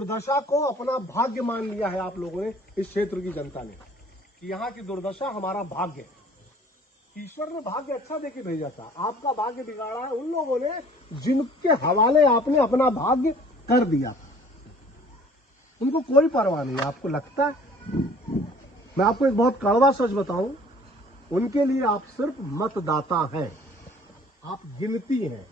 दुर्दशा को अपना भाग्य मान लिया है आप लोगों ने, इस क्षेत्र की जनता ने, कि यहाँ की दुर्दशा हमारा भाग्य है। ईश्वर ने भाग्य अच्छा देके भेजा था, आपका भाग्य बिगाड़ा है उन लोगों ने जिनके हवाले आपने अपना भाग्य कर दिया। उनको कोई परवाह नहीं। आपको लगता है, मैं आपको एक बहुत कड़वा सच बताऊं, उनके लिए आप सिर्फ मतदाता हैं, आप गिनती हैं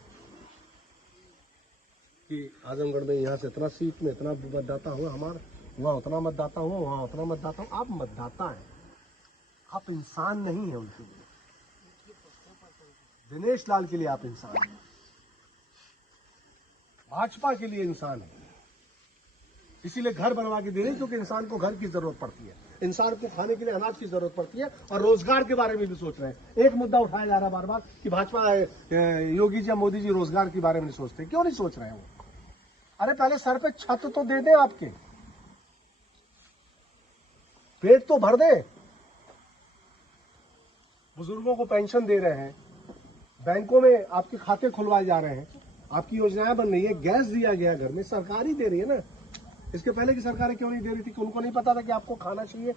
कि आजमगढ़ में यहाँ से इतना सीट में इतना मतदाता हुआ, हमारा वहाँ उतना मतदाता हुआ, वहाँ उतना मतदाता हुआ। आप मतदाता हैं, आप इंसान नहीं है उनके लिए। दिनेश लाल के लिए आप इंसान हैं, भाजपा के लिए इंसान है। इसीलिए घर बनवा के दे रहे हैं, क्योंकि इंसान को घर की जरूरत पड़ती है, इंसान को खाने के लिए अनाज की जरूरत पड़ती है, और रोजगार के बारे में भी सोच रहे हैं। एक मुद्दा उठाया जा रहा है बार बार कि भाजपा योगी जी या मोदी जी रोजगार के बारे में नहीं सोचते। क्यों नहीं सोच रहे हैं वो? अरे पहले सर पे छत तो दे दें, आपके पेट तो भर दे। बुजुर्गों को पेंशन दे रहे हैं, बैंकों में आपके खाते खुलवाए जा रहे हैं, आपकी योजनाएं बन रही है, गैस दिया गया घर में, सरकार ही दे रही है ना। इसके पहले की सरकारें क्यों नहीं दे रही थी? कि उनको नहीं पता था कि आपको खाना चाहिए,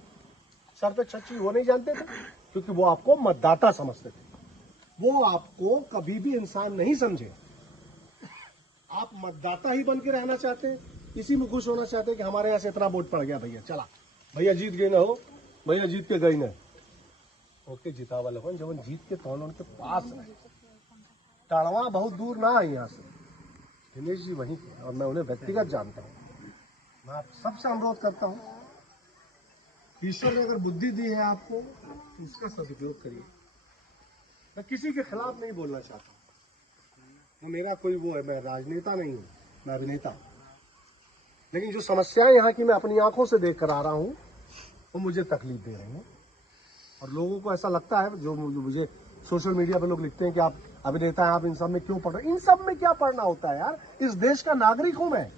सर पे छत चाहिए, वो नहीं जानते थे? क्योंकि वो आपको मतदाता समझते थे, वो आपको कभी भी इंसान नहीं समझे। आप मतदाता ही बन के रहना चाहते हैं, इसी में खुश होना चाहते हैं कि हमारे यहाँ से इतना वोट पड़ गया, भैया चला, भैया जीत गए ना हो, भैया जीत के गई ना। ओके, जिता वाले हो जब जीत के तो उनके पास रहे। टाड़वा बहुत दूर ना है यहाँ से, दिनेश जी वहीं के, और मैं उन्हें व्यक्तिगत जानता हूँ। मैं आप सबसे अनुरोध करता हूँ, ईश्वर ने अगर बुद्धि दी है आपको तो उसका सदुपयोग करिए। मैं किसी के खिलाफ नहीं बोलना चाहता, वो मेरा कोई वो है, मैं राजनेता नहीं हूँ, मैं अभिनेता हूँ। लेकिन जो समस्याएं यहाँ की मैं अपनी आंखों से देख कर आ रहा हूँ, वो मुझे तकलीफ दे रही हैं। और लोगों को ऐसा लगता है, जो मुझे सोशल मीडिया पे लोग लिखते हैं कि आप अभिनेता हैं, आप इन सब में क्यों पढ़ रहे हैं? इन सब में क्या पढ़ना होता है यार? इस देश का नागरिक हूं मैं,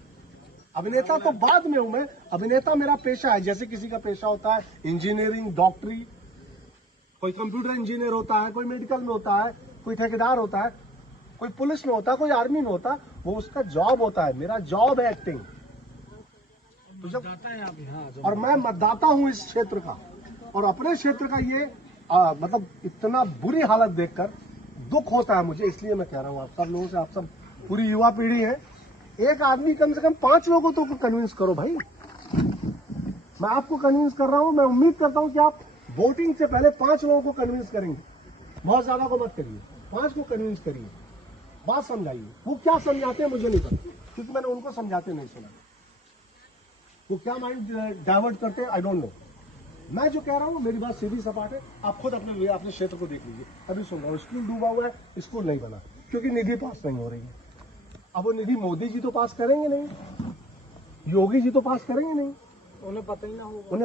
अभिनेता तो बाद में हूं मैं। अभिनेता मेरा पेशा है, जैसे किसी का पेशा होता है इंजीनियरिंग, डॉक्टरी, कोई कंप्यूटर इंजीनियर होता है, कोई मेडिकल में होता है, कोई ठेकेदार होता है, कोई पुलिस में होता है, कोई आर्मी में होता है, वो उसका जॉब होता है। मेरा जॉब है एक्टिंग। तो जब और मैं मतदाता हूं इस क्षेत्र का, और अपने क्षेत्र का ये मतलब इतना बुरी हालत देखकर दुख होता है मुझे। इसलिए मैं कह रहा हूं आप सब लोगों से, आप सब पूरी युवा पीढ़ी है, एक आदमी कम से कम 5 लोगों तो कन्विंस करो भाई। मैं आपको कन्विंस कर रहा हूं, मैं उम्मीद करता हूं कि आप वोटिंग से पहले 5 लोगों को कन्विंस करेंगे। बहुत ज्यादा को मत करिए, 5 को कन्विंस करिए, बात समझाइए। वो क्या समझाते हैं मुझे नहीं पता, क्योंकि मैंने उनको समझाते नहीं सुना। वो क्या माइंड डाइवर्ट करते हैं आई डोंट नो। मैं जो कह रहा हूँ मेरी बात सीधी सपाट है, आप खुद अपने क्षेत्र को देख लीजिए। अभी सुन रहा हूँ स्कूल डूबा हुआ है, स्कूल नहीं बना क्योंकि निधि पास नहीं हो रही है। अब वो निधि मोदी जी तो पास करेंगे नहीं, योगी जी तो पास करेंगे नहीं, उन्हें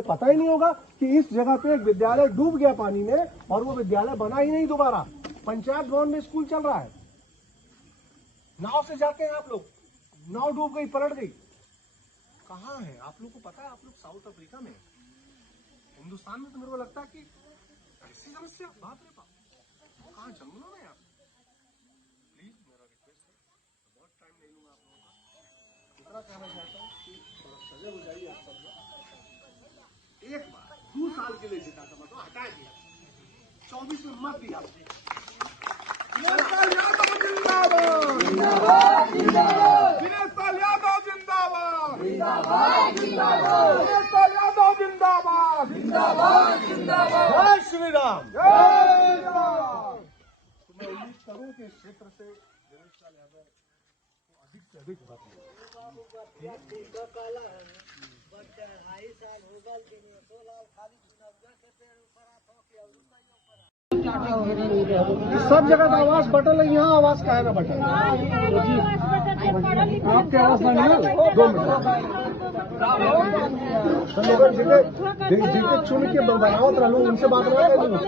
पता ही नहीं होगा कि इस जगह पे एक विद्यालय डूब गया पानी में, और वो विद्यालय बना ही नहीं दोबारा। पंचायत भवन में स्कूल चल रहा है, नाव से जाते हैं आप लोग, नाव डूब गई, पलट गई। कहाँ है आप लोग को पता है? आप लोग साउथ अफ्रीका में, हिंदुस्तान में तो मेरे को लगता है कि ऐसी समस्या, बाप रे बाप, कहाँ जंगलों में? आप प्लीज मेरा रिक्वेस्ट है, बहुत टाइम नहीं लूंगा आप लोगों का। इतना कहना चाहता हूँ कि थोड़ा सजग हो जाइए आप सब लोग। एक बार 2 साल के लिए जिता था, मतलब हटा दिया, 24 में मत दिया। दिनेश लाल यादव जिंदाबाद, जिंदाबाद, जिंदाबाद। दिनेश लाल यादव जिंदाबाद, जिंदाबाद, जिंदाबाद। दिनेश लाल यादव जिंदाबाद, जिंदाबाद, जिंदाबाद। जय श्री राम, जय श्री राम। तो मैं उम्मीद करूं कि इस क्षेत्र से दिनेश लाल यादव को अधिक से अधिक मत मिले। सब जगह तो आवाज बटल है, यहाँ आवाज का है ना बटल? आपके आवाज नहीं, 2 मिनट जिनके चुन के बनावत रहूं उनसे बात ना करूं।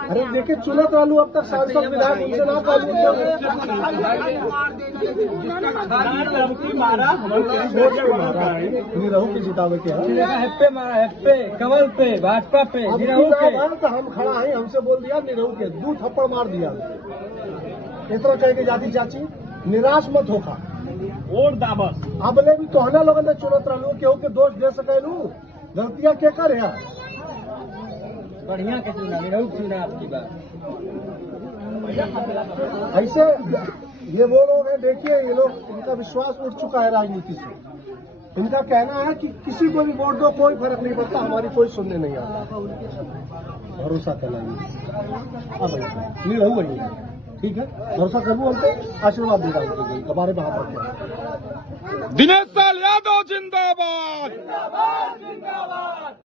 अरे देखे चुनत रहूं अब तक सांसद विधायक, उनसे ना करूं। निरहू की जितावे के हेप्पे कमल पे भाजपा पे हम खड़ा है, हमसे बोल दिया निरहू के, 2 थप्पड़ मार दिया। इतना कह के जाती चाची निराश मत होगा। वोट दा बस। अबले भी तोहना लोगन ने चुनत रहलू केहू के दोष दे सकेलू गलतियां के कर है बढ़िया के चुना चुना आपकी बात। ऐसे ये वो लोग हैं, देखिए ये लोग, इनका विश्वास उठ चुका है राजनीति से। इनका कहना है कि किसी को भी वोट दो कोई फर्क नहीं पड़ता, हमारी कोई सुनने नहीं आता। भरोसा करना अब नहीं रहू वही ठीक है, भरोसा करूँ हमको आशीर्वाद देगा उनके हमारे वहां पर। दिनेश लाल यादव जिंदाबाद।